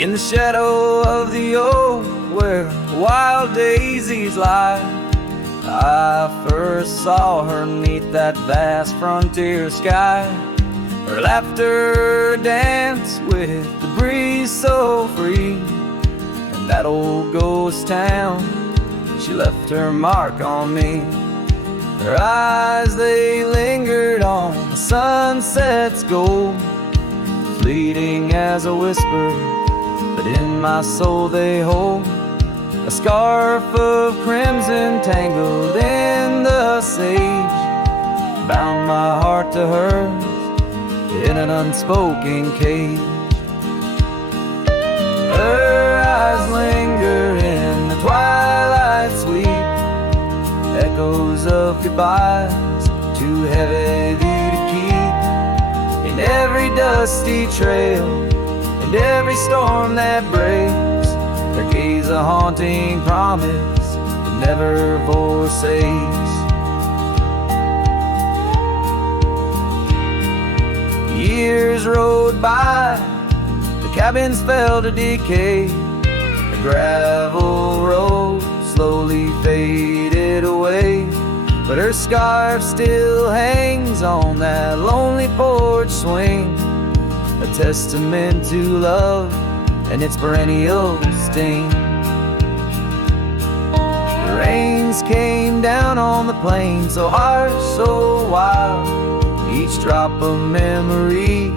In the shadow of the oak where wild daisies lie, I first saw her 'neath that vast frontier sky. Her laughter danced with the breeze so free. In that old ghost town, she left her mark on me. Her eyes, they lingered on the sunset's gold, fleeting as a whisper, but in my soul they hold. A scarf of crimson tangled in the sage bound my heart to hers in an unspoken cage. Her eyes linger in the twilight sweet, echoes of goodbyes too heavy to keep. In every dusty trail and every storm that breaks, her gaze a haunting promise that never forsakes. Years rode by, the cabins fell to decay. The gravel road slowly faded away, but her scarf still hangs on that lonely porch swing, a testament to love and its perennial sting. The rains came down on the plain, so harsh, so wild, each drop a memory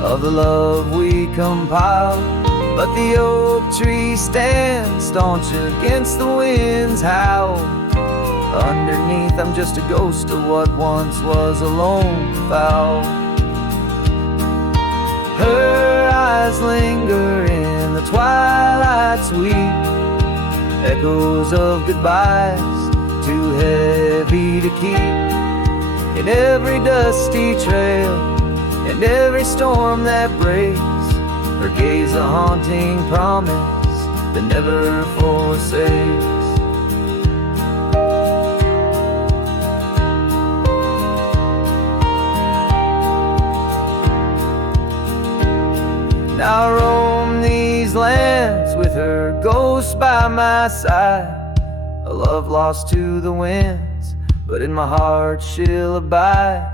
of the love we compiled. But the oak tree stands staunch against the wind's howl. Underneath I'm just a ghost of what once was a lone fowl. Her eyes linger in the twilight sweet, echoes of goodbyes too heavy to keep. In every dusty trail and every storm that breaks, her gaze a haunting promise that never forsakes. Now I roam these lands with her ghost by my side, a love lost to the winds, but in my heart she'll abide.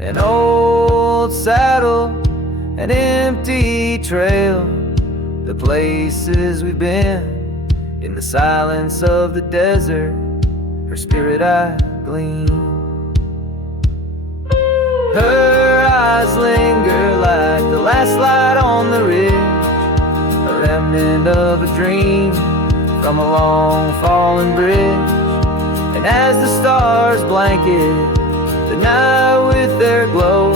An old saddle, an empty trail, the places we've been, in the silence of the desert, her spirit I glean. Her eyes linger like the last light on the ridge, a remnant of a dream from a long fallen bridge. And as the stars blanket the night with their glow,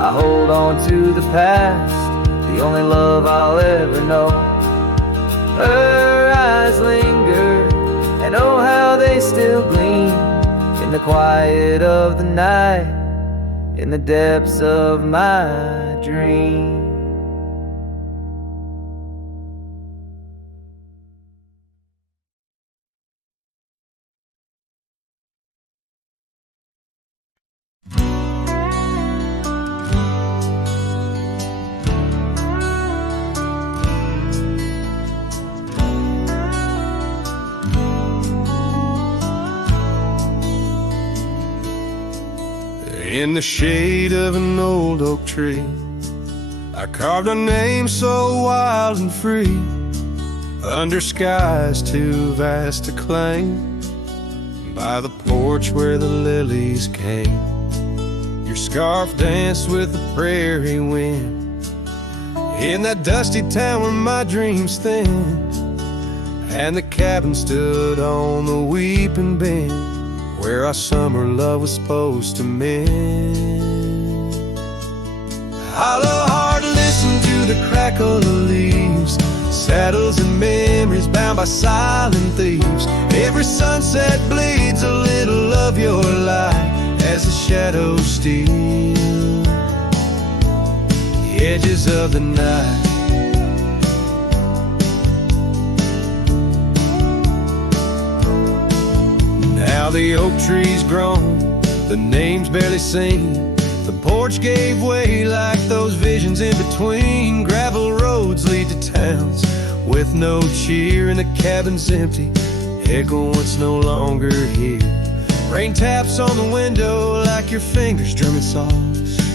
I hold on to the past, the only love I'll ever know. Her eyes linger, and oh how they still gleam, in the quiet of the night, in the depths of my dream. In the shade of an old oak tree, I carved a name so wild and free, under skies too vast to claim, by the porch where the lilies came. Your scarf danced with the prairie wind, in that dusty town where my dreams thinned, and the cabin stood on the weeping bend, where our summer love was supposed to mend. Hollow heart, listen to the crackle of leaves, saddles and memories bound by silent thieves. Every sunset bleeds a little of your light as the shadows steal the edges of the night. Now the oak tree's grown, the name's barely seen, the porch gave way like those visions in between. Gravel roads roads lead to towns with no cheer, and the cabin's empty, echo what's no longer here. Rain taps on the window like your fingers drumming soft,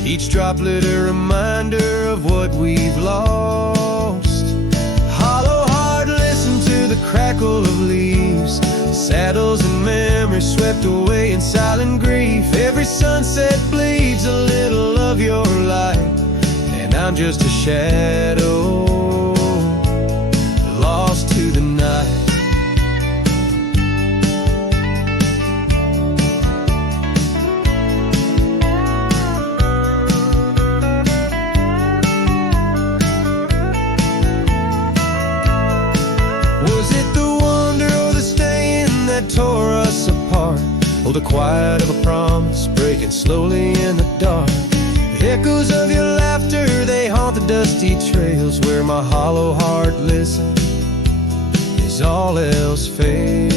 each droplet a reminder of what we've lost. Hollow heart, listen to the crackle of leaves, saddles and memories swept away in silent grief. Every sunset bleeds a little of your light, and I'm just a shadow lost to the night. Was it the wonder or the staying that tore us apart? Or the quiet of a promise breaking slowly in the dark? The echoes of your laughter, they haunt the dusty trails where my hollow heart listens as all else fails.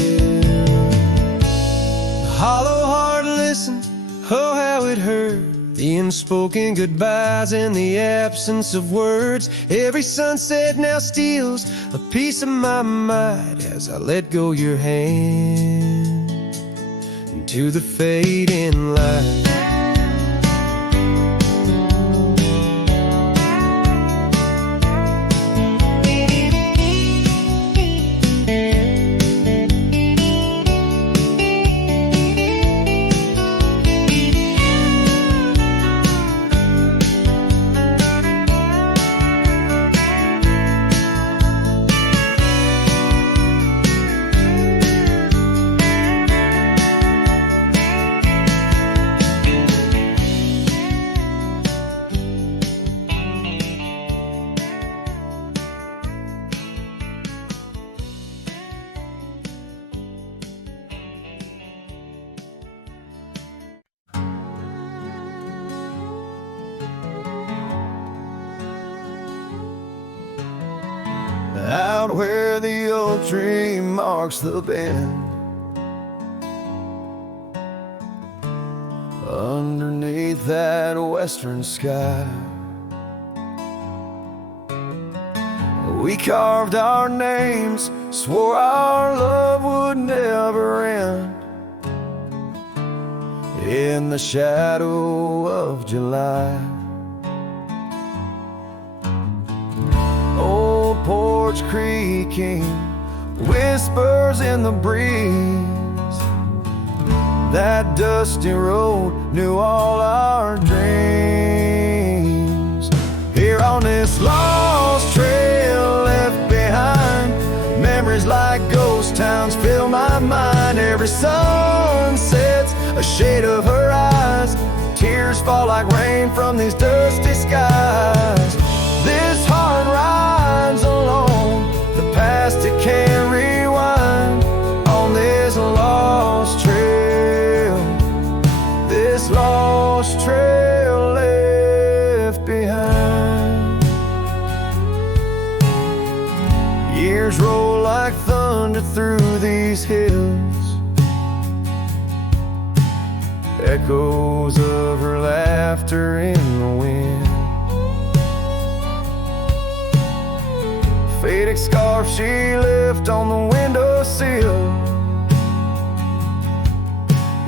The hollow heart listens, oh how it hurt, the unspoken goodbyes in the absence of words. Every sunset now steals a piece of my mind as I let go your hand into the fading light. Out where the oak tree marks the bend, underneath that western sky, we carved our names, swore our love would never end. In the shadow of July, porch creaking, whispers in the breeze. That dusty road knew all our dreams. Here on this lost trail left behind, memories like ghost towns fill my mind. Every sun sets a shade of her eyes, tears fall like rain from these dusty skies. This heart rides alone, the past it can't rewind. On this lost trail, this lost trail left behind. Years roll like thunder through these hills, echoes of her laughter in the wind. Faded scarf she left on the windowsill,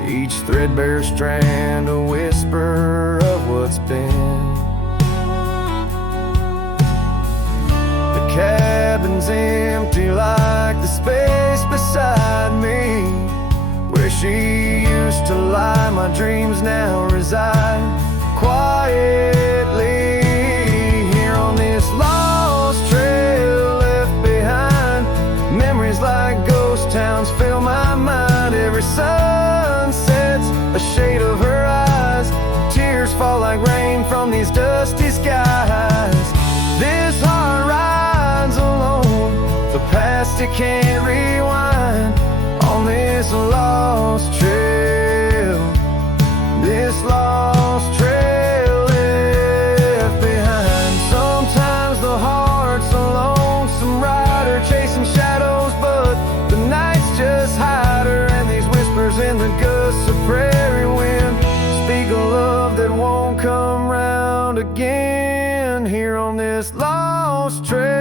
each threadbare strand a whisper of what's been. The cabin's empty like the space beside me, where she used to lie. My dreams now reside quietly here on this lost trail. Like ghost towns fill my mind. Every sun sets a shade of her eyes, tears fall like rain from these dusty skies. This heart rides alone, the past it can't rewind. On this lost trail, this lost trail left behind. Sometimes the heart's a lonesome rider chasing shadows, but the nights just hide her, and these whispers in the gusts of prairie wind speak a love that won't come round again. Here on this lost trail.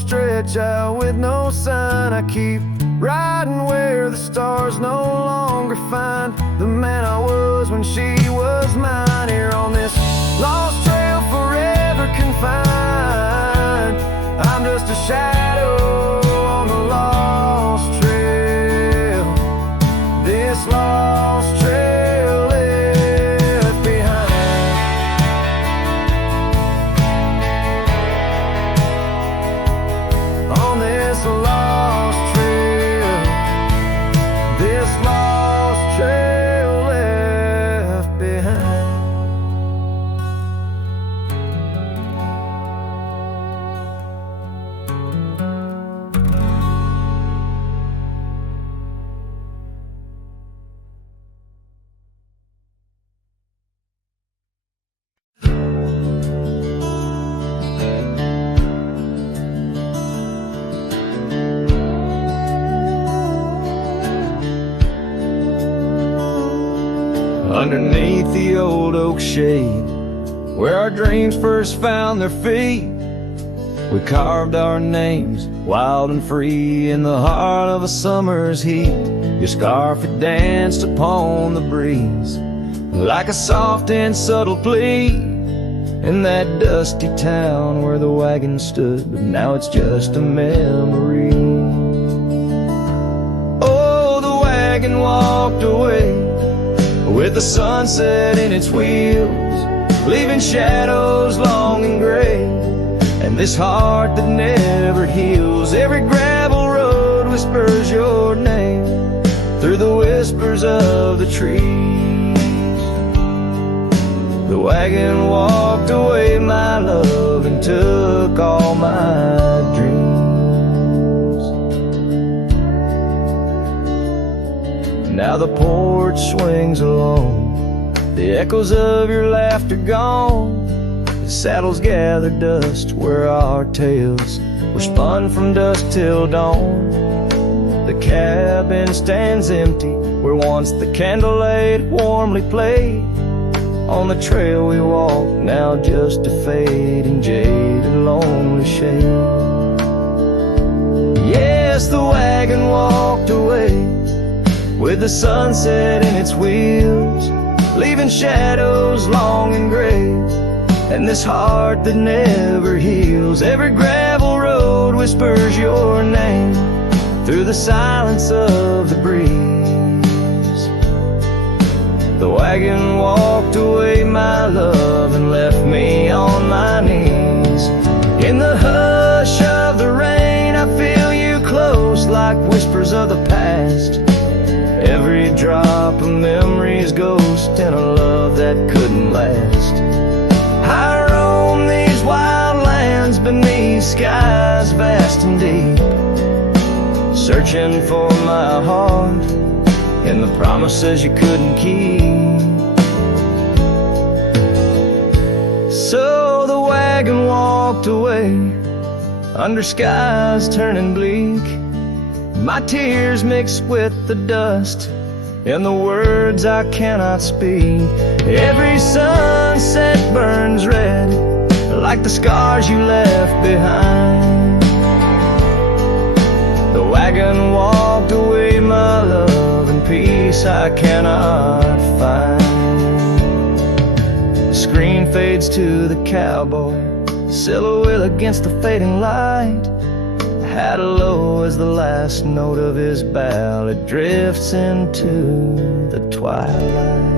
stretch out with no sign. I keep riding where the stars no longer find the man I was when she was mine. Here on this lost trail, forever confined, I'm just a shadow on the lost trail. This lost trail left behind. On this lost trail, this lost trail left behind. Underneath the old oak shade, where our dreams first found their feet, we carved our names wild and free in the heart of a summer's heat. Your scarf had danced upon the breeze like a soft and subtle plea in that dusty town where the wagon stood, but now it's just a memory. Oh, the wagon walked away with the sunset in its wheels, leaving shadows long and gray, and this heart that never heals. Every gravel road whispers your name through the whispers of the trees. The wagon walked away, my love, and took all my dreams. Now the porch swings alone, the echoes of your laughter gone. The saddles gather dust where our tales were spun from dusk till dawn. The cabin stands empty where once the candlelight warmly played. On the trail we walk, now just a fading, jaded, lonely shade. Yes, the wagon walked away with the sunset in its wheels, leaving shadows long and gray, and this heart that never heals. Every gravel road whispers your name through the silence of the breeze. The wagon walked away, my love, and left me on my knees. In the hush of the rain, I feel you close like whispers of the past. Every drop of memory's ghost in a love that couldn't last. I roam these wild lands beneath skies vast and deep, searching for my heart and the promises you couldn't keep. So the wagon walked away under skies turning bleak. My tears mixed with the dust and the words I cannot speak. Every sunset burns red like the scars you left behind. The wagon walked away, my love, and peace I cannot find. The screen fades to the cowboy, silhouette against the fading light. Had low as the last note of his ballad drifts into the twilight.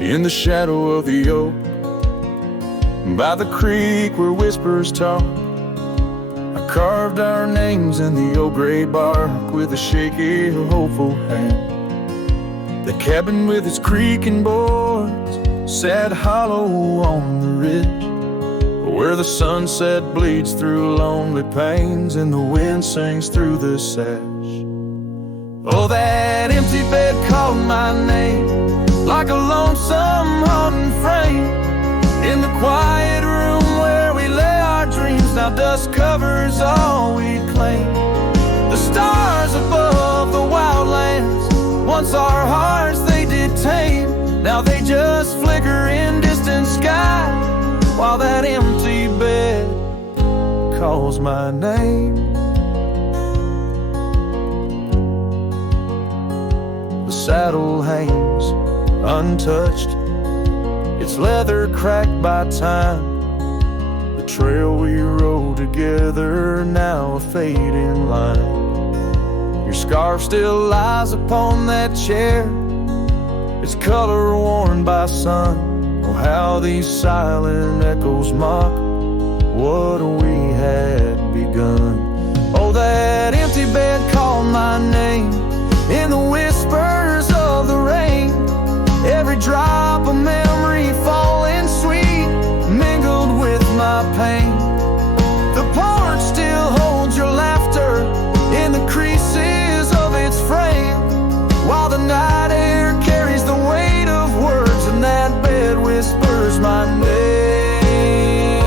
In the shadow of the oak, by the creek where whispers talk, I carved our names in the old gray bark with a shaky, hopeful hand. The cabin with its creaking boards sat hollow on the ridge, where the sunset bleeds through lonely panes and the wind sings through the sash. Oh, that empty bed called my name like a lonesome haunting frame in the quiet Now dust covers all we claim. The stars above the wildlands, once our hearts they did tame. Now they just flicker in distant sky, while that empty bed calls my name. The saddle hangs untouched, its leather cracked by time. The trail we rode together, now a fading line. Your scarf still lies upon that chair, its color worn by sun. Oh, how these silent echoes mock what we had begun. Oh, that empty bed called my name in the whispers of the rain. Every drop of memory falling sweet, mingled with my pain. The porch still holds your laughter in the creases of its frame, while the night air carries the weight of words, and that bed whispers my name.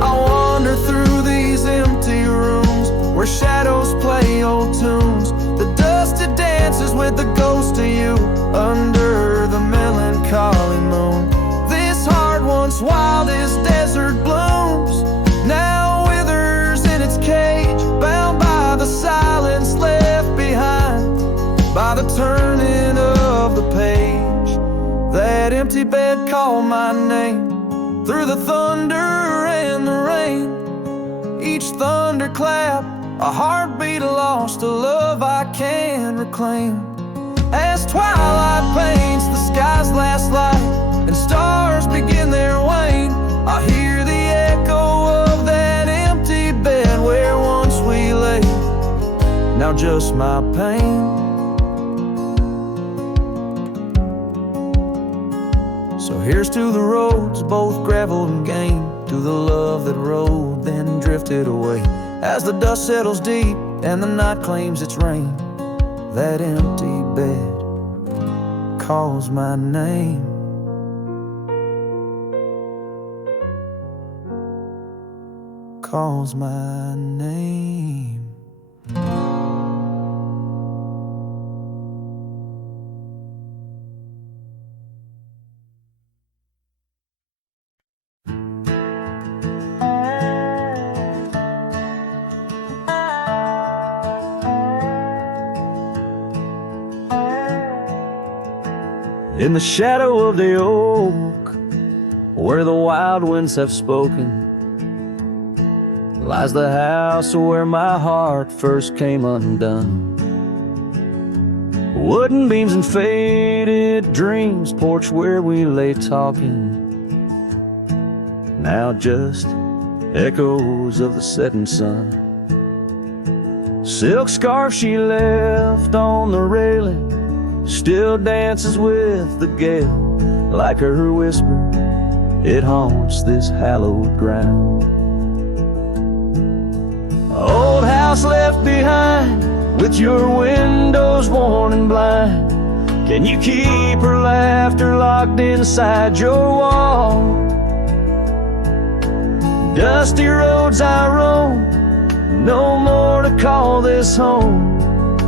I wander through these empty rooms where shadows play old tunes. The dusted dances with the ghost of you under the melancholy moon. This heart once wild as desert blooms, now withers in its cage, bound by the silence left behind, by the turning of the page. That empty bed called my name through the thunder and the rain. Each thunderclap a heartbeat lost, a love I can't reclaim. As twilight paints the sky's last light and stars begin their wane, I hear the echo of that empty bed where once we lay. Now just my pain. So here's to the roads, both gravel and game, to the love that rode then drifted away. As the dust settles deep and the night claims its reign, that empty bed calls my name. Calls my name. In the shadow of the oak, where the wild winds have spoken, lies the house where my heart first came undone. Wooden beams and faded dreams, porch where we lay talking, now just echoes of the setting sun. Silk scarf she left on the railing still dances with the gale, like her whisper, it haunts this hallowed ground. Old house left behind, with your windows worn and blind, can you keep her laughter locked inside your wall? Dusty roads I roam, no more to call this home,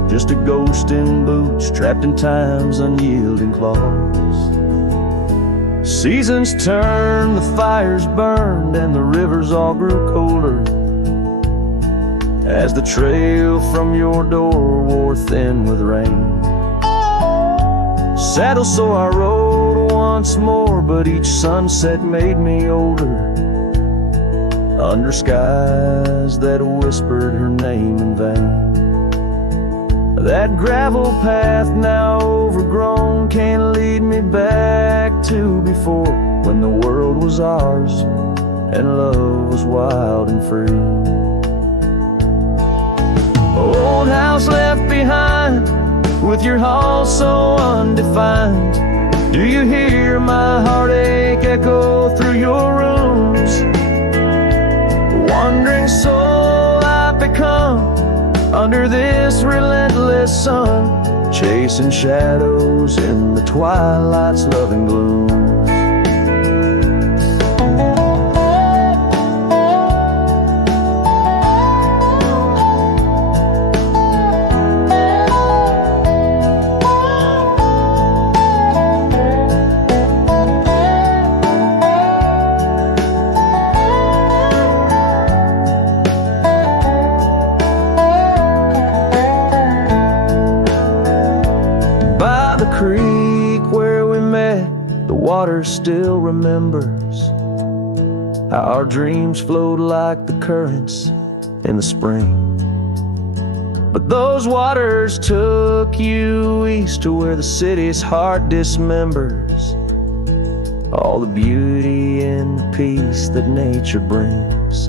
just a ghost in boots, trapped in time's unyielding claws. Seasons turned, the fires burned, and the rivers all grew colder, as the trail from your door wore thin with rain. Saddle so I rode once more, but each sunset made me older, under skies that whispered her name in vain. That gravel path now overgrown can't lead me back to before, when the world was ours and love was wild and free. Old house left behind, with your hall so undefined, do you hear my heartache echo through your rooms? Wandering soul I've become, under this relentless sun, chasing shadows in the twilight's loving gloom. remembers how our dreams flowed like the currents in the spring. But those waters took you east to where the city's heart dismembers all the beauty and the peace that nature brings.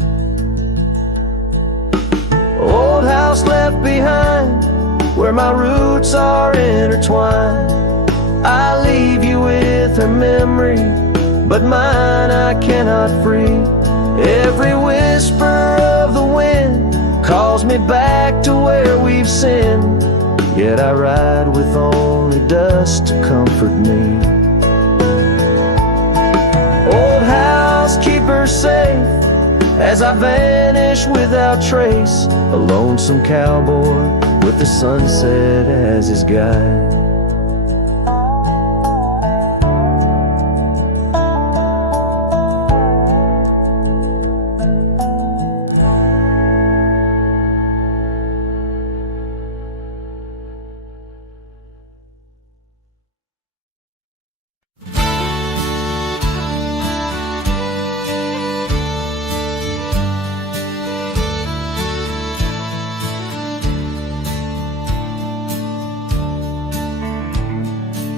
Old house left behind, where my roots are intertwined. I leave you with her memory, but mine I cannot free. Every whisper of the wind calls me back to where we've sinned, yet I ride with only dust to comfort me. Old house, keep her safe as I vanish without trace, a lonesome cowboy with the sunset as his guide.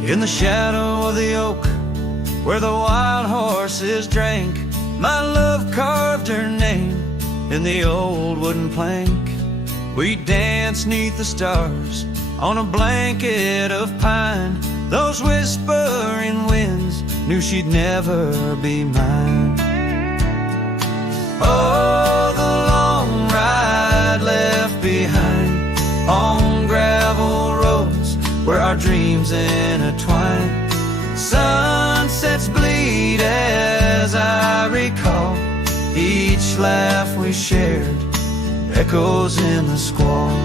In the shadow of the oak, where the wild horses drank, my love carved her name in the old wooden plank. We danced 'neath the stars on a blanket of pine. Those whispering winds knew she'd never be mine. Oh, the long ride left behind on gravel roads where our dreams intertwine. Sunsets bleed as I recall each laugh we shared, echoes in the squall.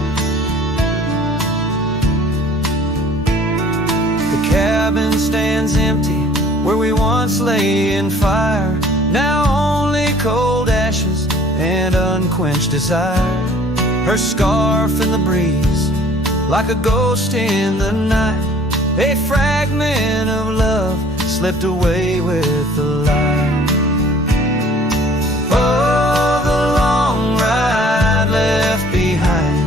The cabin stands empty where we once lay in fire, now only cold ashes and unquenched desire. Her scarf in the breeze, like a ghost in the night, a fragment of love slipped away with the light. Oh, the long ride left behind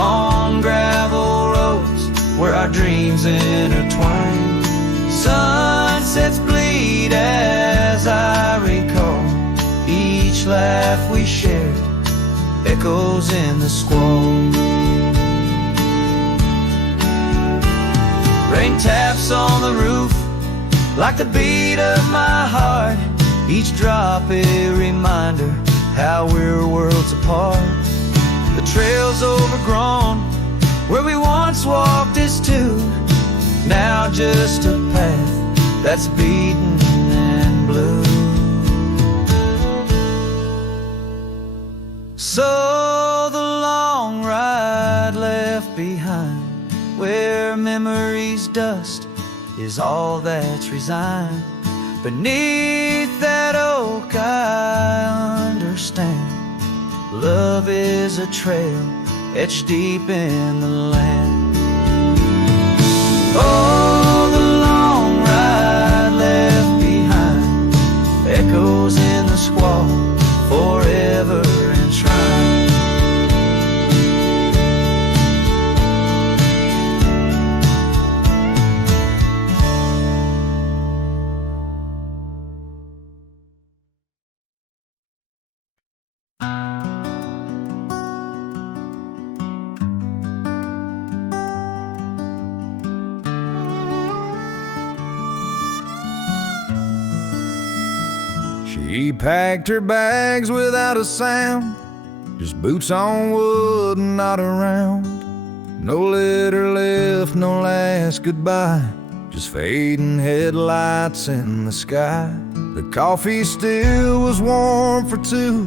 on gravel roads where our dreams intertwine. Sunsets bleed as I recall each laugh we shared, echoes in the squall. Rain taps on the roof like the beat of my heart, each drop a reminder how we're worlds apart. The trail's overgrown where we once walked as two, now just a path that's beaten and blue. So the long ride left behind, where memory's dust is all that's resigned. Beneath that oak I understand, love is a trail etched deep in the land. Oh, the long ride left behind, echoes in the squall, forever enshrined. She packed her bags without a sound, just boots on wood and not around. No letter left, no last goodbye, just fading headlights in the sky. The coffee still was warm for two,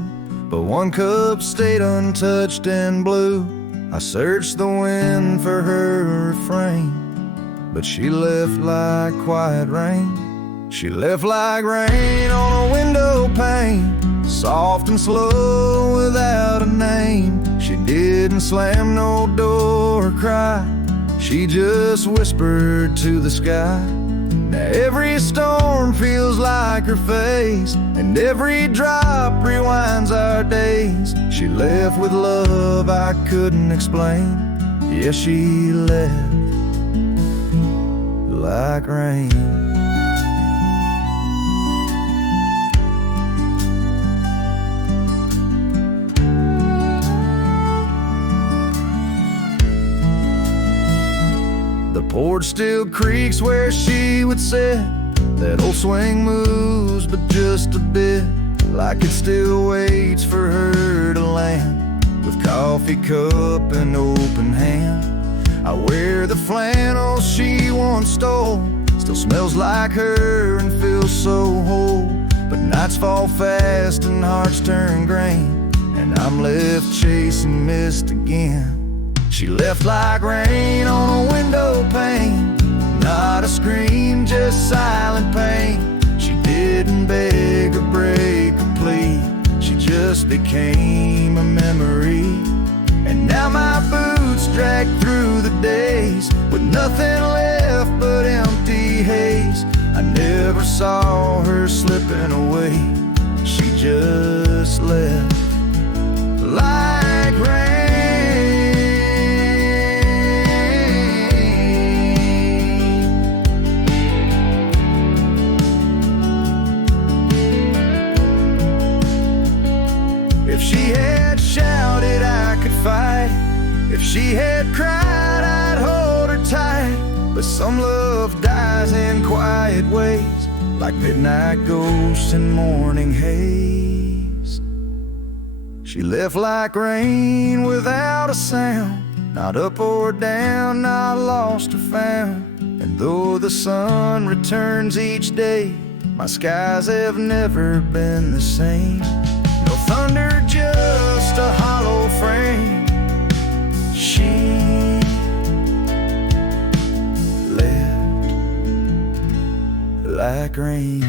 but one cup stayed untouched and blue. I searched the wind for her refrain, but she left like quiet rain. She left like rain on a window pane, soft and slow without a name. She didn't slam no door or cry, she just whispered to the sky, Now every storm feels like her face, and every drop rewinds our days. She left with love I couldn't explain. Yeah, she left like rain. The porch still creaks where she would sit. That old swing moves, but just a bit, like it still waits for her to land. With coffee cup and open hand, I wear the flannel she once stole. Still smells like her and feels so whole. But nights fall fast and hearts turn grain, and I'm left chasing mist again. She left like rain on a window pane. Not a scream, just silent pain. She didn't beg or break or plead. She just became a memory. And now my boots drag through the days, with nothing left but empty haze. I never saw her slipping away. She just left like rain. If she had shouted, I could fight. If she had cried, I'd hold her tight. But some love dies in quiet ways, like midnight ghosts in morning haze. She left like rain without a sound, not up or down, not lost or found. And though the sun returns each day, my skies have never been the same. No thunder, just a hollow frame. She left like rain.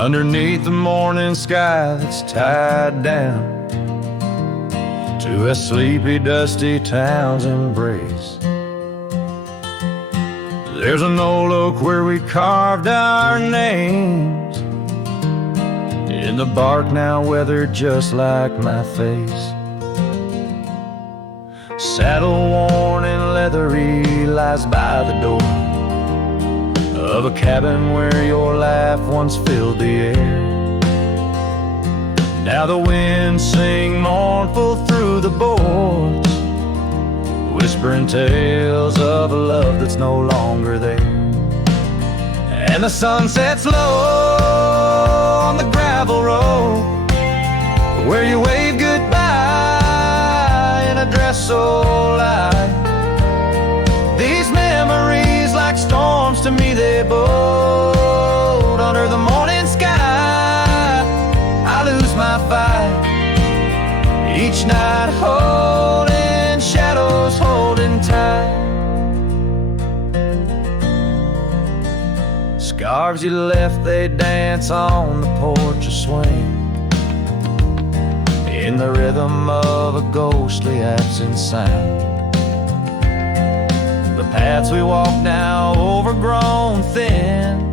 Underneath the morning sky that's tied down to a sleepy, dusty town's embrace, there's an old oak where we carved our names in the bark, now weathered just like my face. Saddle worn and leathery lies by the door of a cabin where your laugh once filled the air. Now the winds sing mournful through the boards, whispering tales of a love that's no longer there. And the sun sets low on the gravel road where you wave goodbye in a dress so light. These memories, like storms to me, they boat under the morning sky. I lose my fight each night, holding shadows, holding tight. Scarves you left, they dance on the porch or swing in the rhythm of a ghostly absent sound. The paths we walk now overgrown thin,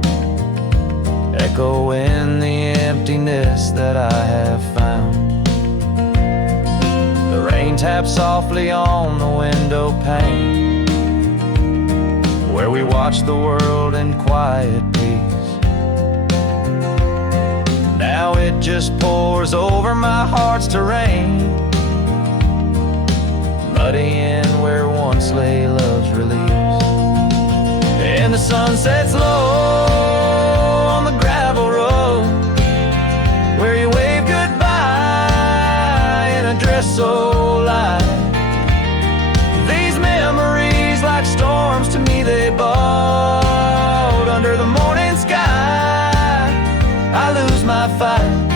echo in the emptiness that I have found. The rain taps softly on the window pane where we watch the world in quiet peace. Now it just pours over my heart's terrain, muddying where once lay love's release. And the sun sets low on the gravel road where you wave goodbye in a dress so light. These memories, like storms to me, they boat under the morning sky. I lose my fight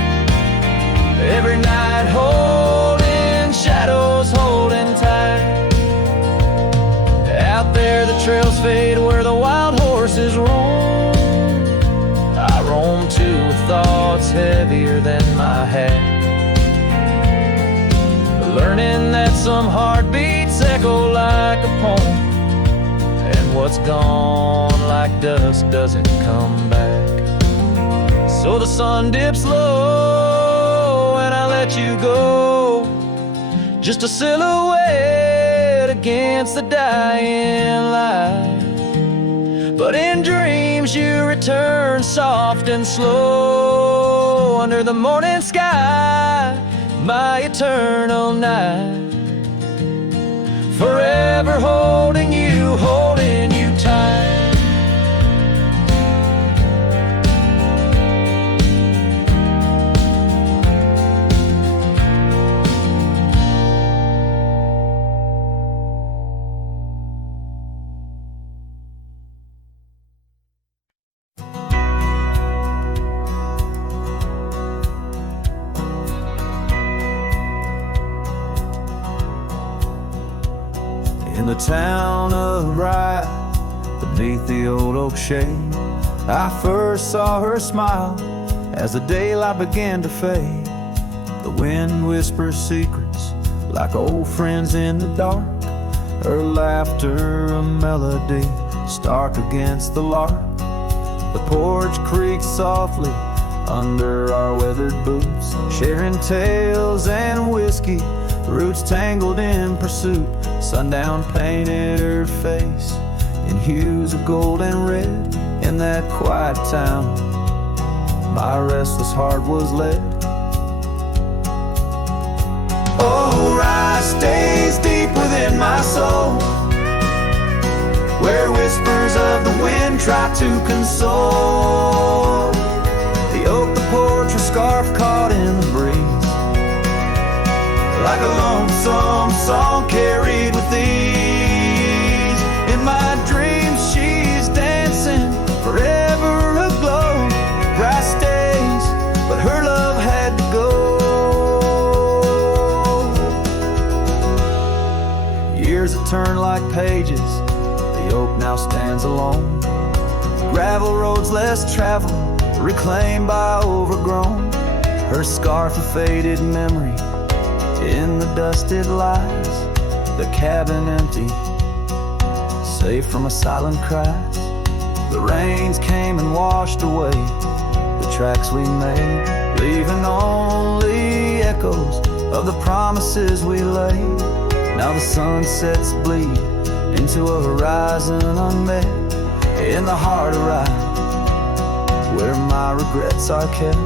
out there the trails fade where the wild horses roam. I roam too with thoughts heavier than my head, learning that some heartbeats echo like a poem, and what's gone like dust doesn't come back. So the sun dips low and I let you go, just a silhouette against the dying light. But in dreams you return soft and slow, under the morning sky, my eternal night. Forever holding you tight. In the town of Bryan, beneath the old oak shade, I first saw her smile as the daylight began to fade. The wind whispers secrets like old friends in the dark, her laughter a melody stark against the lark. The porch creaks softly under our weathered boots, sharing tales and whiskey, roots tangled in pursuit. Sundown painted her face in hues of gold and red. In that quiet town, my restless heart was led. Oh, rye stays deep within my soul, where whispers of the wind try to console. The oak, the porch, a scarf caught in the breeze, like a lonesome song carried with ease. In my dreams she's dancing, forever aglow. Bright stays, but her love had to go. Years that turn like pages, the oak now stands alone. Gravel roads less traveled, reclaimed by overgrown. Her scarf a faded memory in the dusted lies, the cabin empty, safe from a silent cry. The rains came and washed away the tracks we made, leaving only echoes of the promises we laid. Now the sunsets bleed into a horizon unmet, in the heart of Rye, where my regrets are kept.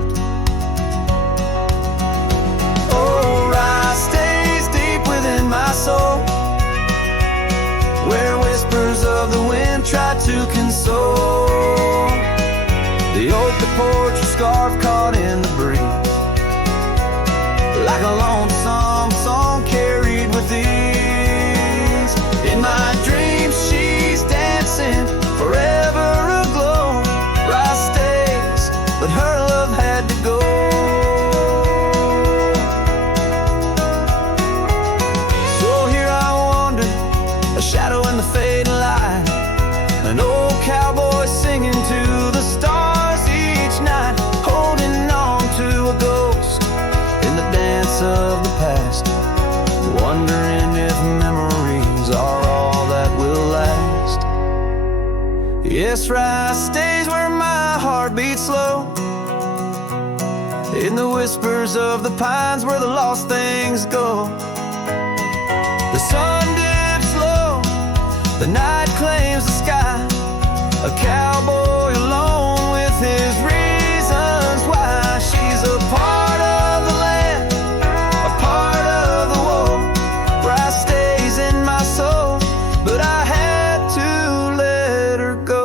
In my soul, where whispers of the wind try to console. The oak, the porch, a scarf caught in the breeze, like a lonesome song carried with ease. In my dreams she's dancing, forever aglow. Rye stays, but her love had to go. Shadow in the fading light, an old cowboy singing to the stars each night, holding on to a ghost in the dance of the past, wondering if memories are all that will last. Yes, Rye stays where my heart beats slow, in the whispers of the pines where the lost things go. The sun dips low, the night claims the sky, a cowboy alone with his reasons why. She's a part of the land, a part of the woe. Rye stays in my soul, but I had to let her go.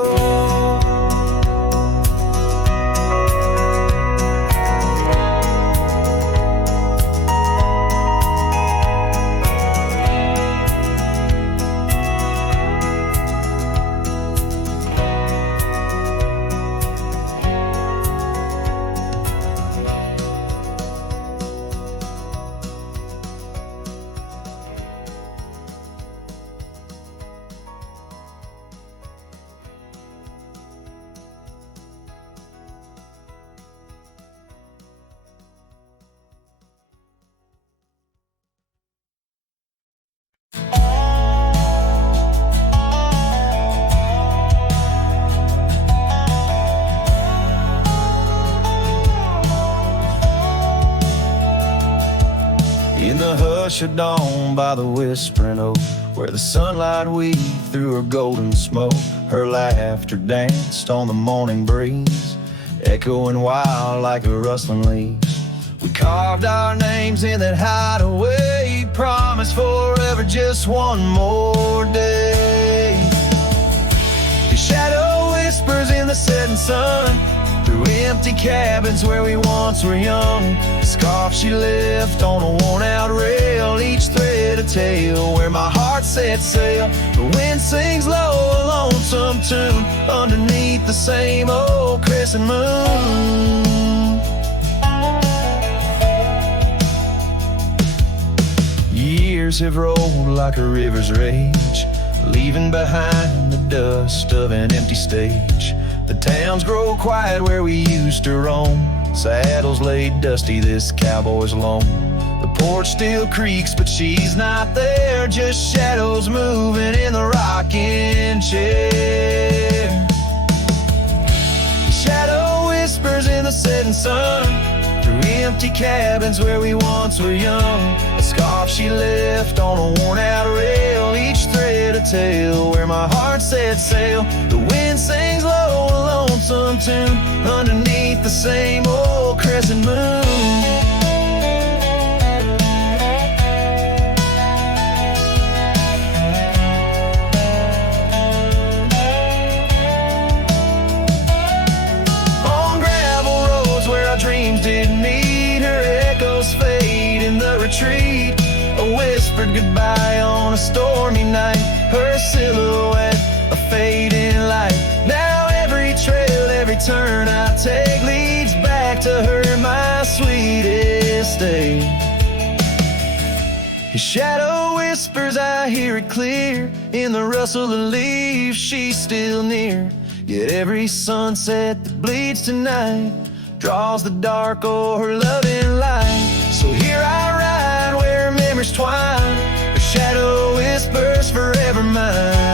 flush of dawn by the whispering oak, where the sunlight weaved through her golden smoke. Her laughter danced on the morning breeze, echoing wild like a rustling leaves. We carved our names in that hideaway, promised forever just one more day. Your shadow whispers in the setting sun, through empty cabins where we once were young. A scarf she left on a worn-out rail, each thread a tale where my heart set sail. The wind sings low, a lonesome tune, underneath the same old crescent moon. Years have rolled like a river's rage, leaving behind the dust of an empty stage. The towns grow quiet where we used to roam, saddles laid dusty, this cowboy's alone. The porch still creaks, but she's not there, just shadows moving in the rocking chair. The shadow whispers in the setting sun, through empty cabins where we once were young. A scarf she left on a worn-out rail, each thread a tale where my heart set sail. The wind sings low, a lonesome tune, underneath the same old crescent moon. On gravel roads where our dreams didn't meet, her echoes fade in the retreat. A whispered goodbye on a stormy night, her silhouette a fading light. Now every trail, every turn I take leads back to her, my sweetest day. Your shadow whispers, I hear it clear, in the rustle of leaves, she's still near. Yet every sunset that bleeds tonight draws the dark o'er her loving light. So here I ride where memories twine, her shadow whispers forever mine.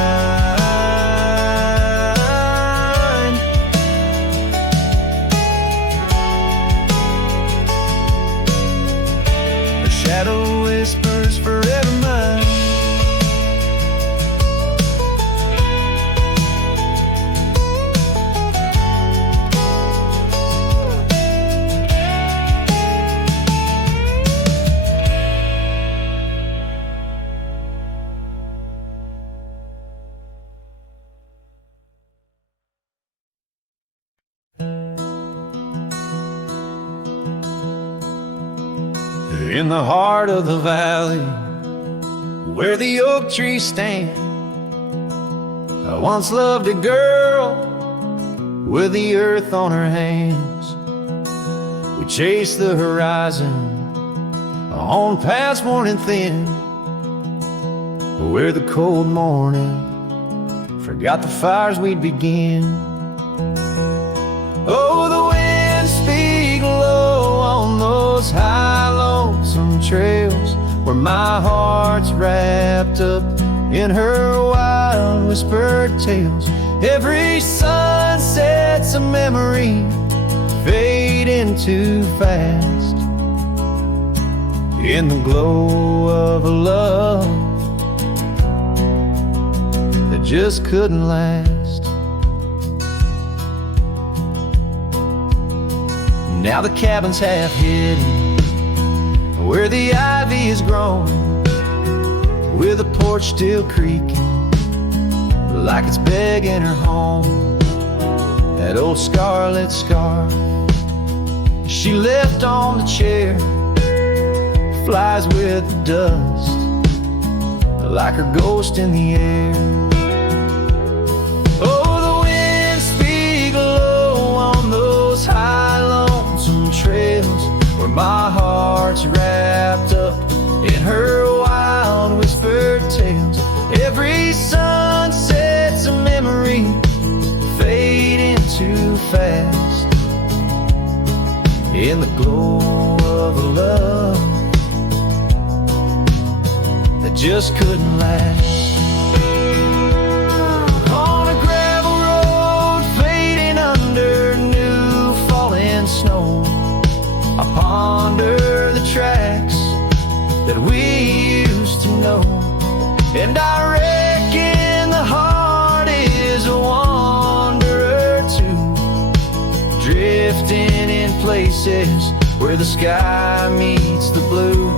Her shadow whispers forever mine. In the heart of the valley, where the oak trees stand, I once loved a girl with the earth on her hands. We chased the horizon on paths worn and thin, where the cold morning forgot the fires we'd begin. Oh, the winds speak low on those high lonesome trails, where my heart's wrapped up in her wild whispered tales. Every sunset's a memory fading too fast, in the glow of a love that just couldn't last. Now the cabin's half hidden where the ivy has grown, with the porch still creaking like it's begging her home. That old scarlet scarf she left on the chair flies with the dust like her ghost in the air. Oh, the winds speak low on those high lonesome trails, where my heart's wrapped up in her wild whispered tales. Every sunset's a memory fading too fast, in the glow of a love that just couldn't last. On a gravel road fading under new falling snow, I ponder the tracks that we And I reckon the heart is a wanderer too, drifting in places where the sky meets the blue.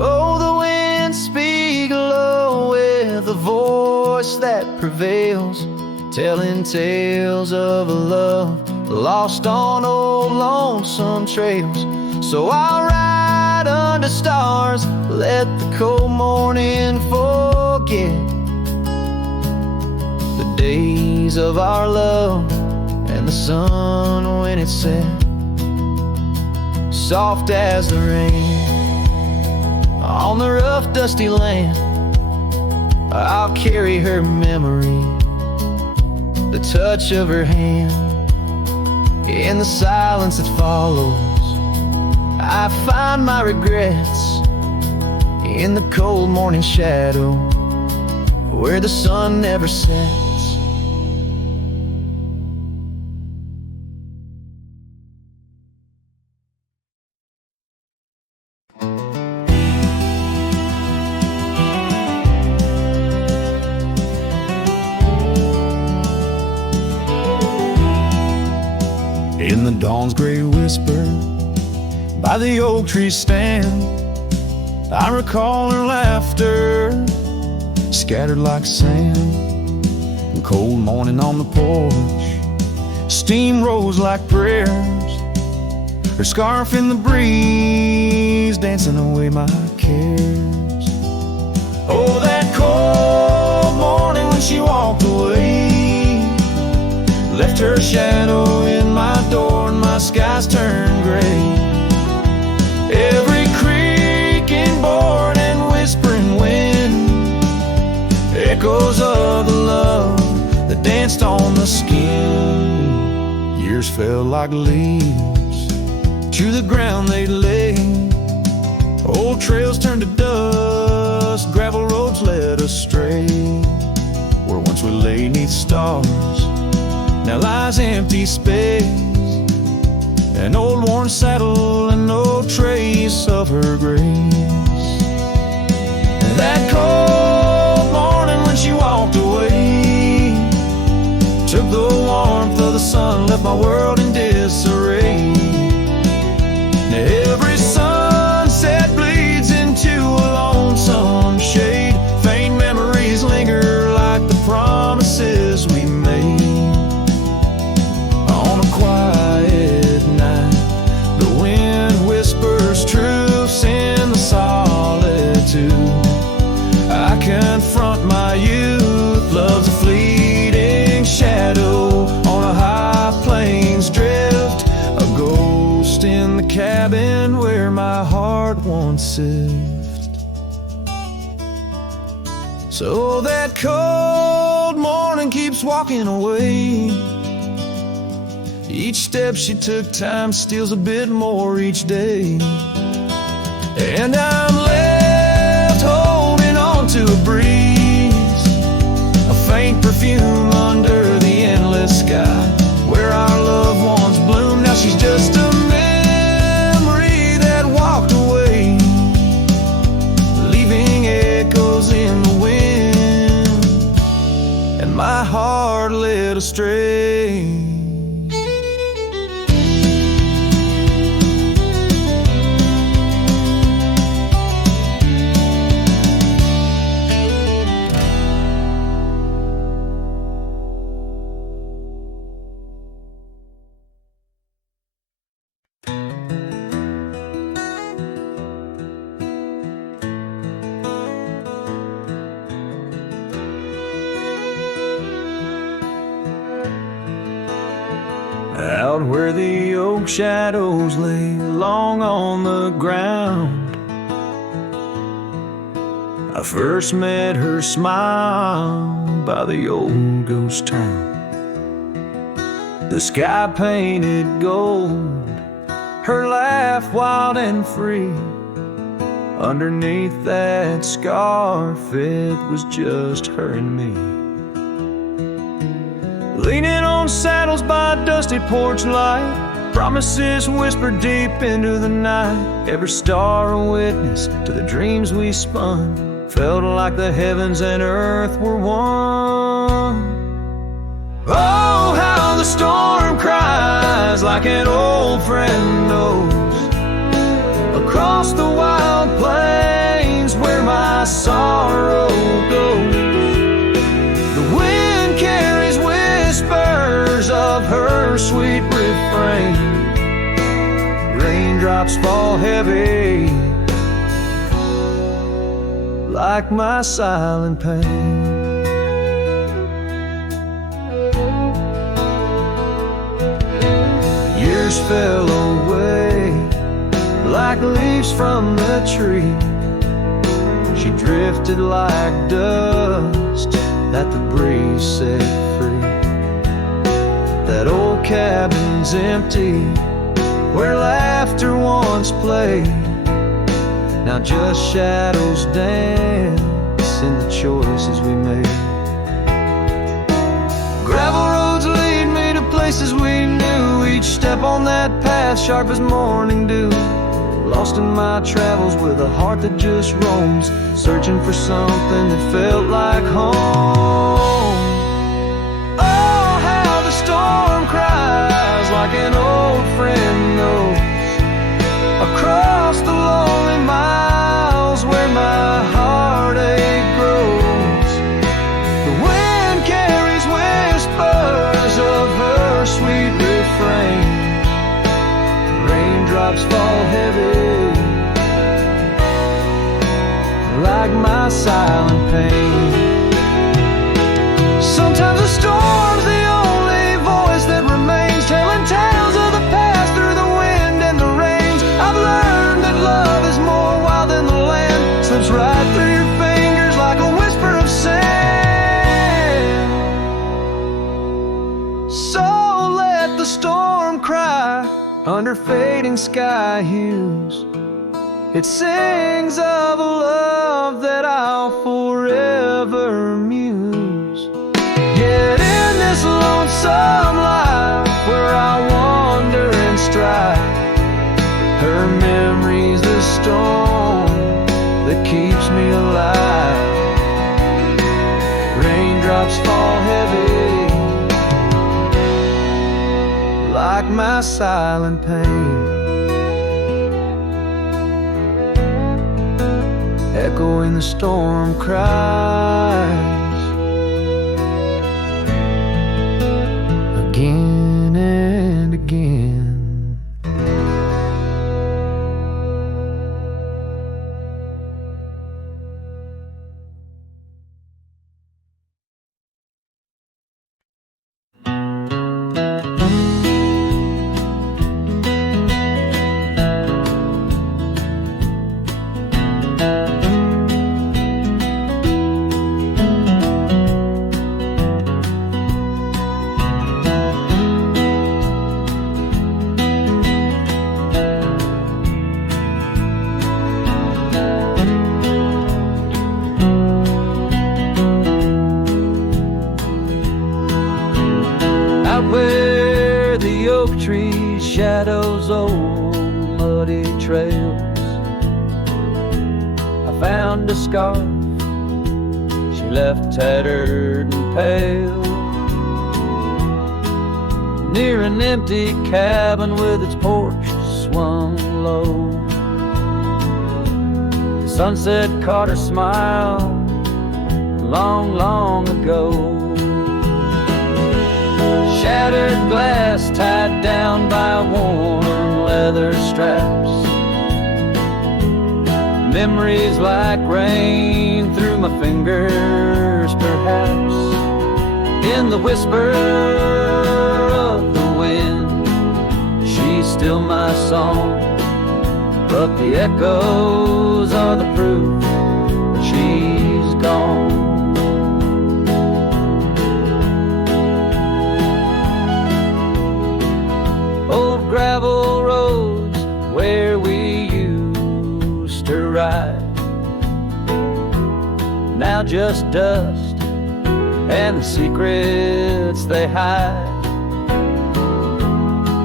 Oh, the wind speaks low with a voice that prevails, telling tales of a love lost on old lonesome trails. So I'll ride under stars, let the cold morning forget the days of our love and the sun when it set, soft as the rain on the rough dusty land. I'll carry her memory, the touch of her hand. In the silence that follows, I find my regrets in the cold morning shadow where the sun never sets. In the dawn's gray whisper, by the oak tree stand, I recall her laughter, scattered like sand. And cold morning on the porch, steam rose like prayers, her scarf in the breeze, dancing away my cares. Oh, that cold morning when she walked away, left her shadow in my door and my skies turned gray. Every creaking board and whispering wind, echoes of the love that danced on the skin. Years fell like leaves to the ground they lay. Old trails turned to dust, gravel roads led astray. Where once we lay 'neath stars, now lies empty space, an old worn saddle and no trace of her grace. That cold morning when she walked away, took the warmth of the sun, left my world in disarray. Every sunset bleeds into a lonesome shade, faint memories linger like the promises we made. On a quiet night, the wind whispers truths in the solitude. I confront my youth, love's a fleeting shadow on a high plains drift, a ghost in the cabin where my heart once lived. So that cold morning keeps walking away. Each step she took, time steals a bit more each day. And I'm left holding on to a breeze, a faint perfume under the endless sky, where our loved ones bloom. Now she's just a memory that walked away, leaving echoes in the wind, and my heart led astray. Out where the oak shadows lay long on the ground, I first met her smile by the old ghost town. The sky painted gold, her laugh wild and free. Underneath that scarf it was just her and me, leaning on saddles by a dusty porch light, promises whispered deep into the night, every star a witness to the dreams we spun. Felt like the heavens and earth were one. Oh, how the storm cries like an old friend knows, across the wild plains where my sorrow goes. The wind carries whispers of her sweet refrain. Raindrops fall heavy like my silent pain. Years fell away like leaves from the tree. She drifted like dust that the breeze set free. That old cabin's empty, where laughter once played. Now just shadows dance in the choices we made. Gravel roads lead me to places we knew. Each step on that path sharp as morning dew. Lost in my travels with a heart that just roams, searching for something that felt like home. Oh, how the storm cries like an old friend knows, across the lonely miles where my heartache grows. The wind carries whispers of her sweet refrain. Raindrops fall heavy like my silent pain. Sometimes the storm's the only voice that remains, telling tales of the past through the wind and the rains. I've learned that love is more wild than the land, slips right through your fingers like a whisper of sand. So let the storm cry under fading sky hues. It sings of a love that I'll forever muse. Yet in this lonesome life where I wander and strive, her memory's the storm that keeps me alive. Raindrops fall heavy like my silent pain. Echoing the storm cries again and again. Where the oak trees shadows old muddy trails, I found a scarf she left tattered and pale, near an empty cabin with its porch swung low. The sunset caught her smile long, long ago. Shattered glass tied down by worn leather straps, memories like rain through my fingers, perhaps. In the whisper of the wind, she's still my song, but the echoes are the proof that she's gone. Old gravel roads where we used to ride, now just dust and the secrets they hide.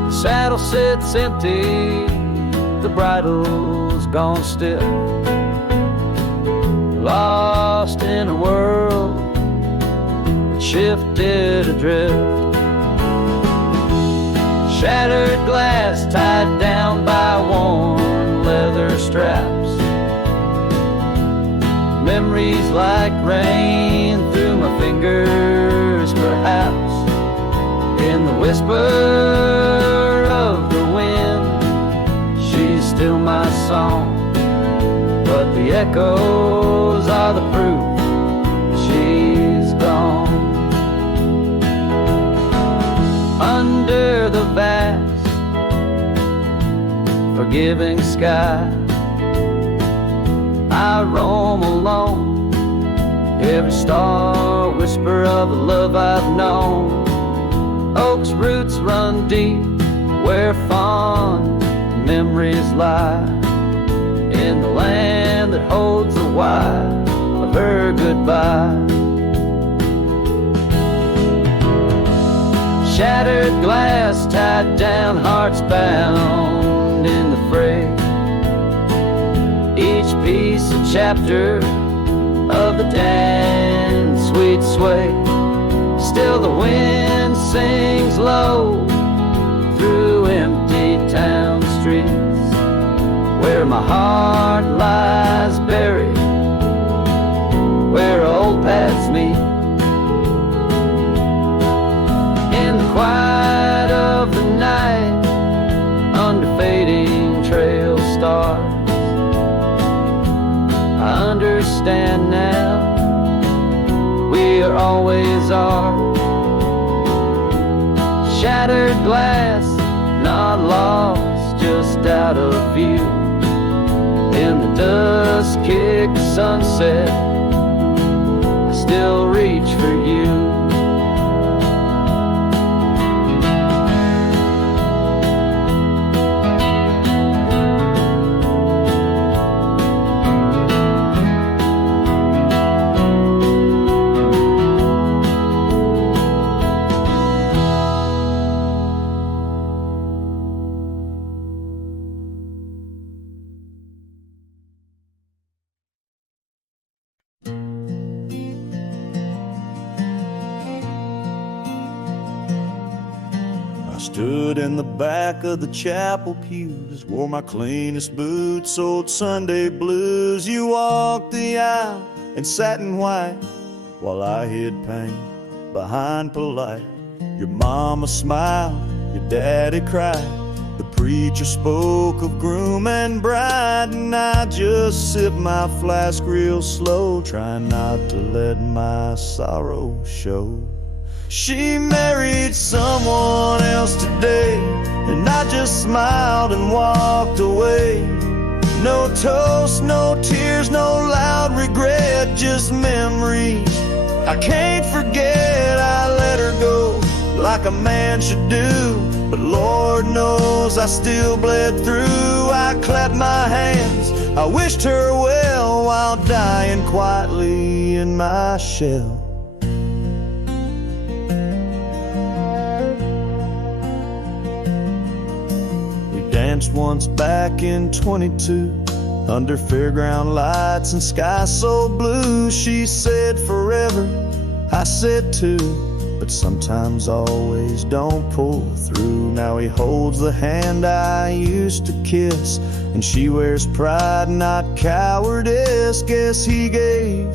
The saddle sits empty, the bridle's gone stiff, lost in a world that shifted adrift. Shattered glass tied down by worn leather straps. Memories like rain through my fingers, perhaps. In the whisper of the wind, she's still my song. But the echoes are the proof she's gone. Under the vast, forgiving sky, I roam alone. Every star whisper of the love I've known. Oak's roots run deep where fond memories lie, in the land that holds the why of her goodbye. Shattered glass tied down, hearts bound in the fray. Each piece a chapter of the dance sweet sway. Still the wind sings low through empty town streets, where my heart lies buried, where old paths meet. In the quiet of the night, under fading trail stars, I understand now, we are always ours. Shattered glass, not lost, just out of view. In the dusk-kicked sunset, I still reach for you. Stood in the back of the chapel pews, wore my cleanest boots, old Sunday blues. You walked the aisle in satin white, while I hid pain behind polite. Your mama smiled, your daddy cried. The preacher spoke of groom and bride, and I just sipped my flask real slow, trying not to let my sorrow show. She married someone else today, and I just smiled and walked away. No toast, no tears, no loud regret, just memories I can't forget. I let her go like a man should do, but Lord knows I still bled through. I clapped my hands, I wished her well, while dying quietly in my shell. Danced once back in 22, under fairground lights and sky so blue. She said forever, I said too, but sometimes always don't pull through. Now he holds the hand I used to kiss, and she wears pride, not cowardice. Guess he gave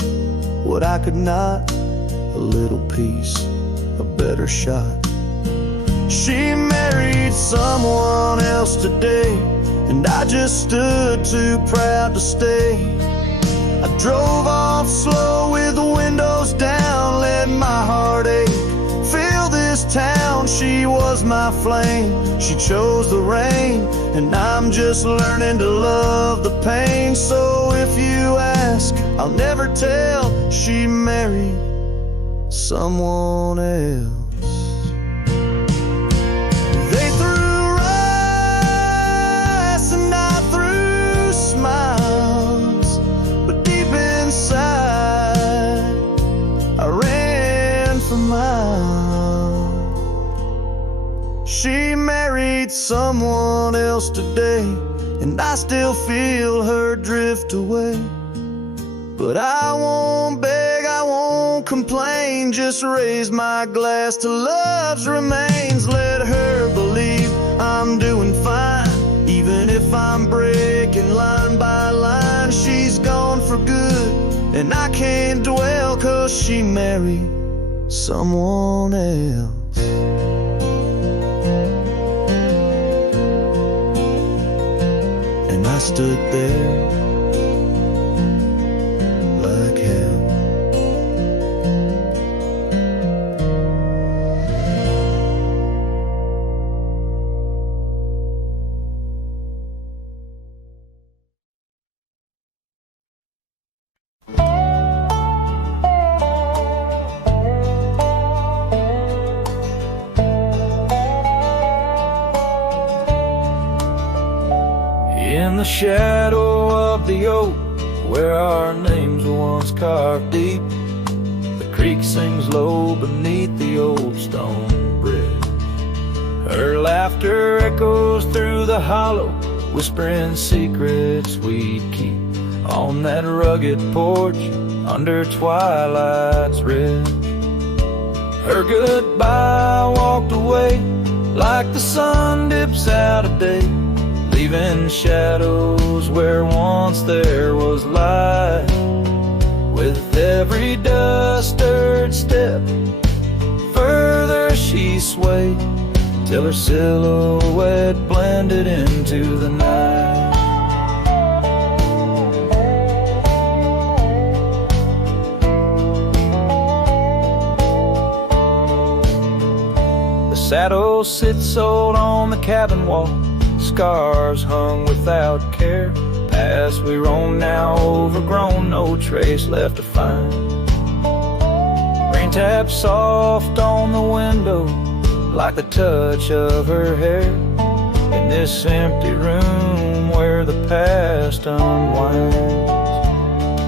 what I could not, a little piece, a better shot. She married someone else today, and I just stood too proud to stay. I drove off slow with the windows down, let my heart ache fill this town. She was my flame, she chose the rain, and I'm just learning to love the pain. So if you ask, I'll never tell. She married someone else. She married someone else today, and I still feel her drift away. But I won't beg, I won't complain, just raise my glass to love's remains. Let her believe I'm doing fine, even if I'm breaking line by line. She's gone for good, and I can't dwell, 'cause she married someone else. And I stood there like hell. In the shadow of the oak, where our names were once carved deep, the creek sings low beneath the old stone bridge. Her laughter echoes through the hollow, whispering secrets we'd keep on that rugged porch under twilight's ridge. Her goodbye walked away like the sun dips out of day, leaving shadows where once there was light. With every dust-stirred step, further she swayed, till her silhouette blended into the night. The saddle sits old on the cabin wall, scars hung without care. Past we roam now overgrown, no trace left to find. Rain taps soft on the window like the touch of her hair, in this empty room where the past unwinds.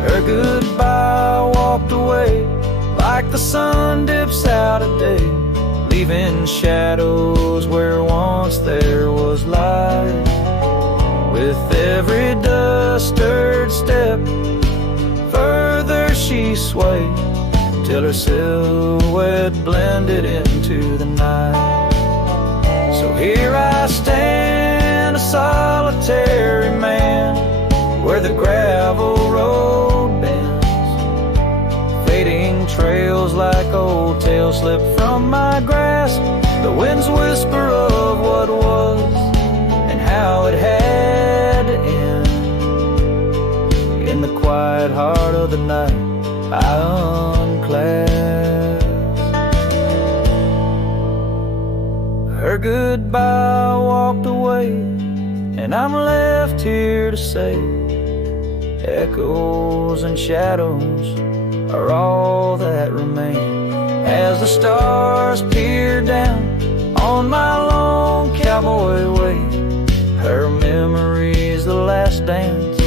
Her goodbye walked away like the sun dips out of day, leaving shadows where once there was light. With every dust-stirred step, further she swayed, till her silhouette blended into the night. So here I stand, a solitary man, where the gravel road bends, fading trails like old tales slip from my grasp. The wind's whisper of what was and how it had to end. In the quiet heart of the night, I unclasp. Her goodbye walked away, and I'm left here to say, echoes and shadows are all that remain, as the stars peer down on my long cowboy way. Her memory's the last dance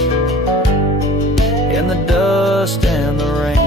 in the dust and the rain.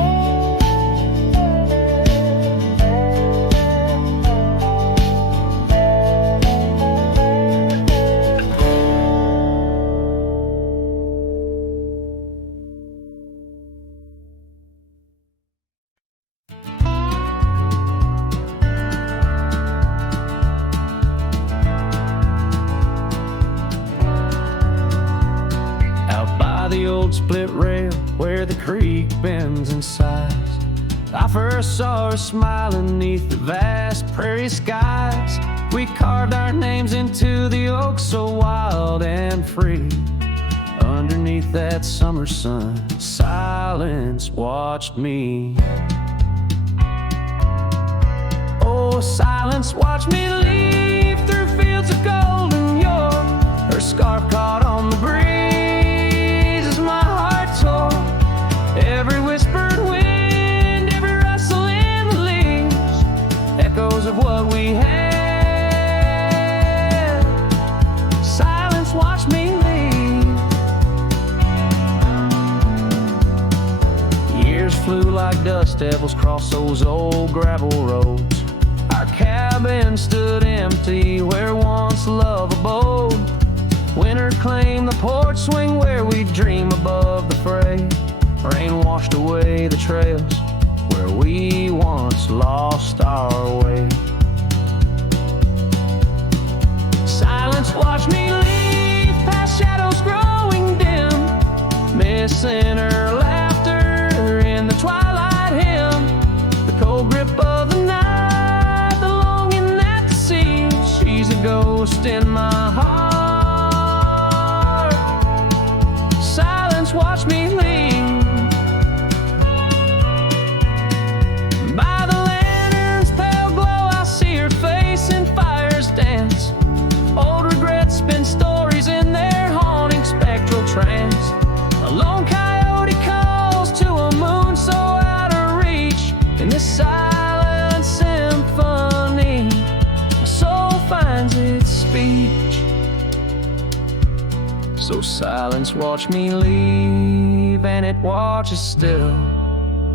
The old split rail where the creek bends and sighs, I first saw her smiling neath the vast prairie skies. We carved our names into the oak so wild and free. Underneath that summer sun, silence watched me. Oh, silence watched me leave through fields of golden yore. Her scarf caught on the breeze, every whispered wind, every rustle in the leaves, echoes of what we had. Silence watched me leave. Years flew like dust devils across those old gravel roads. Our cabin stood empty where once love abode. Winter claimed the porch swing where we dream above the fray. Rain washed away the trails where we once lost our way. Silence watched me leave past shadows growing dim, missing her laughter in the twilight hymn. The cold grip of the night, the longing at the sea. She's a ghost in my heart. Silence watched me leave. By the lantern's pale glow, I see her face in fire's dance. Old regrets spin stories in their haunting spectral trance. A lone coyote calls to a moon so out of reach. In this silent symphony, my soul finds its speech. So silence watch me leave, and it watches still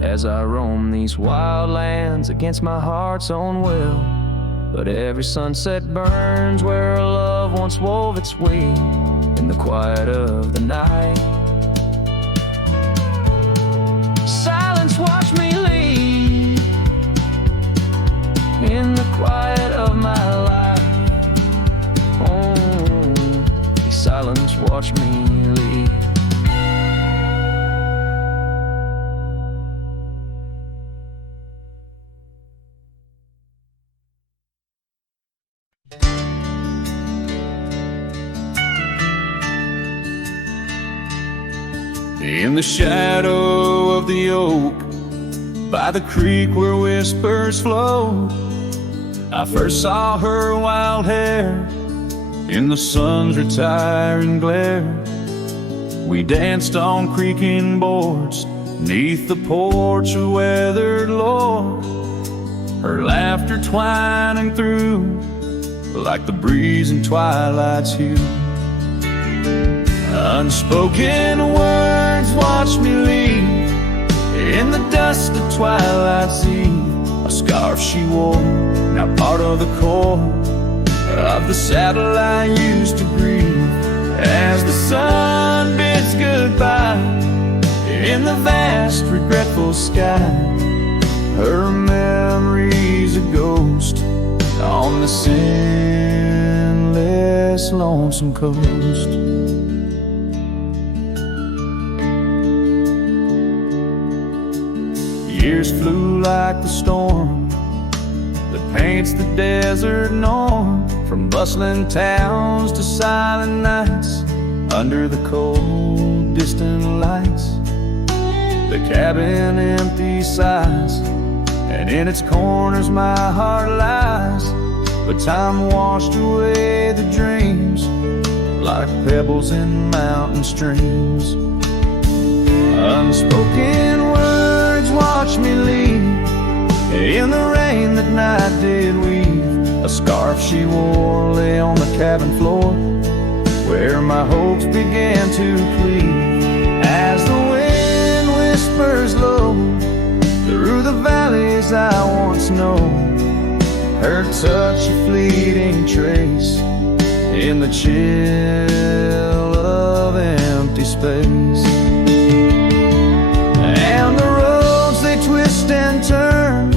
as I roam these wild lands against my heart's own will. But every sunset burns where a love once wove its way in the quiet of the night. Silence watch me leave in the quiet of my life. Oh, silence watch me leave. In the shadow of the oak, by the creek where whispers flow, I first saw her wild hair in the sun's retiring glare. We danced on creaking boards neath the porch of weathered lore, her laughter twining through like the breeze in twilight's hue. Unspoken words watch me leave in the dust of twilight's eve. A scarf she wore, now part of the core of the saddle I used to grieve. As the sun bids goodbye in the vast regretful sky, her memory's a ghost on the endless lonesome coast. Years flew like the storm that paints the desert norm, from bustling towns to silent nights under the cold distant lights. The cabin empty sighs, and in its corners my heart lies. But time washed away the dreams like pebbles in mountain streams. Unspoken words watch me leave in the rain that night did weave. A scarf she wore lay on the cabin floor where my hopes began to cleave. As the wind whispers low through the valleys I once known, her touch a fleeting trace in the chill of empty space. And the roads they twist and turn,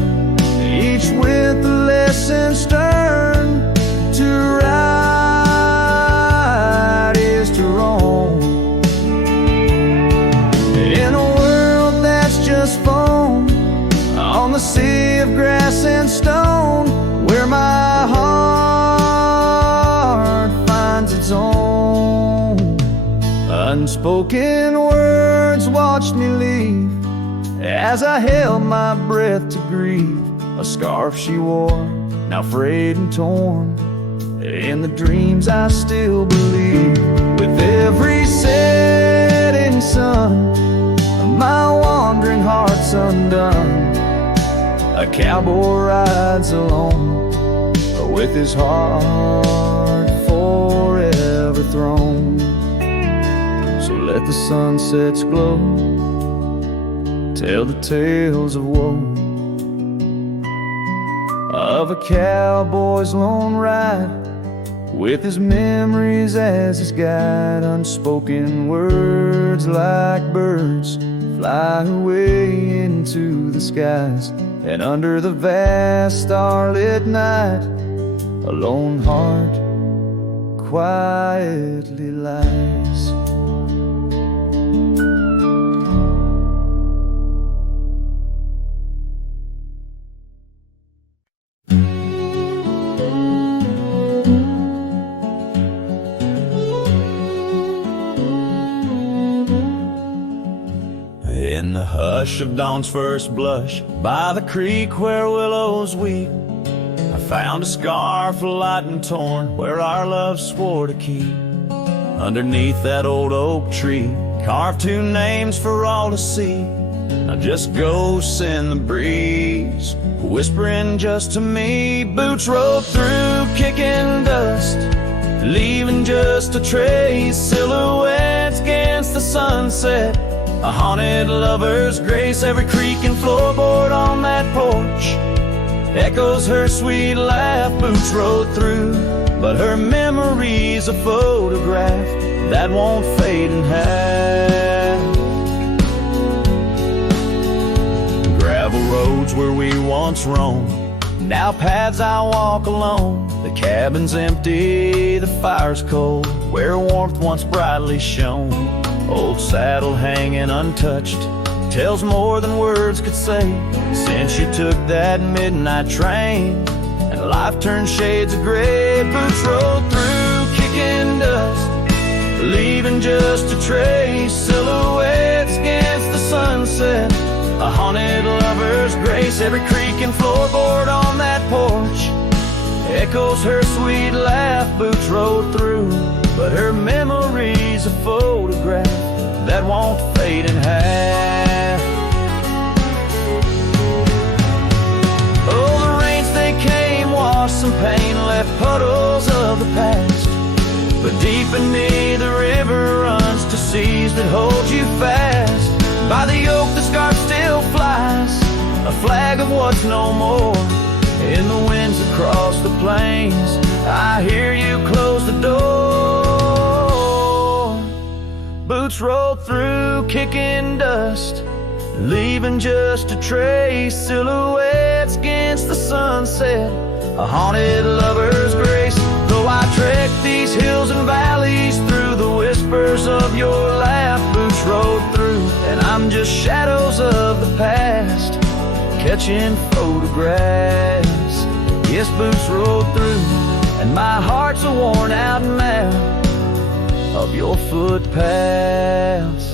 each with a lesson stern. To ride is to roam in a world that's just foam on the sea of grass and stone, where my heart finds its own. Unspoken words watched me leave as I held my breath to grieve. A scarf she wore, now frayed and torn, in the dreams I still believe. With every setting sun, my wandering heart's undone. A cowboy rides alone, with his heart forever thrown. So let the sunsets glow, tell the tales of woe, of a cowboy's lone ride, with his memories as his guide. Unspoken words like birds fly away into the skies, and under the vast starlit night, a lone heart quietly lies. In the hush of dawn's first blush, by the creek where willows weep, I found a scarf light and torn where our love swore to keep. Underneath that old oak tree, carved two names for all to see. Now just ghosts in the breeze, whispering just to me. Boots rolled through, kicking dust, leaving just a trace. Silhouettes against the sunset, a haunted lover's grace. Every creak and floorboard on that porch echoes her sweet laugh. Boots rode through, but her memory's a photograph that won't fade in half. Gravel roads where we once roamed, now paths I walk alone. The cabin's empty, the fire's cold, where warmth once brightly shone. Old saddle hanging untouched tells more than words could say. Since you took that midnight train and life turned shades of gray. Boots rolled through, kicking dust, leaving just a trace. Silhouettes against the sunset, a haunted lover's grace. Every creak and floorboard on that porch echoes her sweet laugh. Boots rode through, but her memory's a photograph that won't fade in half. Oh, the rains they came, washed some pain, left puddles of the past. But deep beneath the river runs to seas that hold you fast. By the oak the scarf still flies, a flag of what's no more. In the winds across the plains, I hear you close the door. Boots roll through, kicking dust, leaving just a trace. Silhouettes against the sunset, a haunted lover's grace. Though I trek these hills and valleys through the whispers of your laugh, boots rode through, and I'm just shadows of the past, catching photographs. Yes, boots rolled through, and my heart's a worn out map of your footpaths.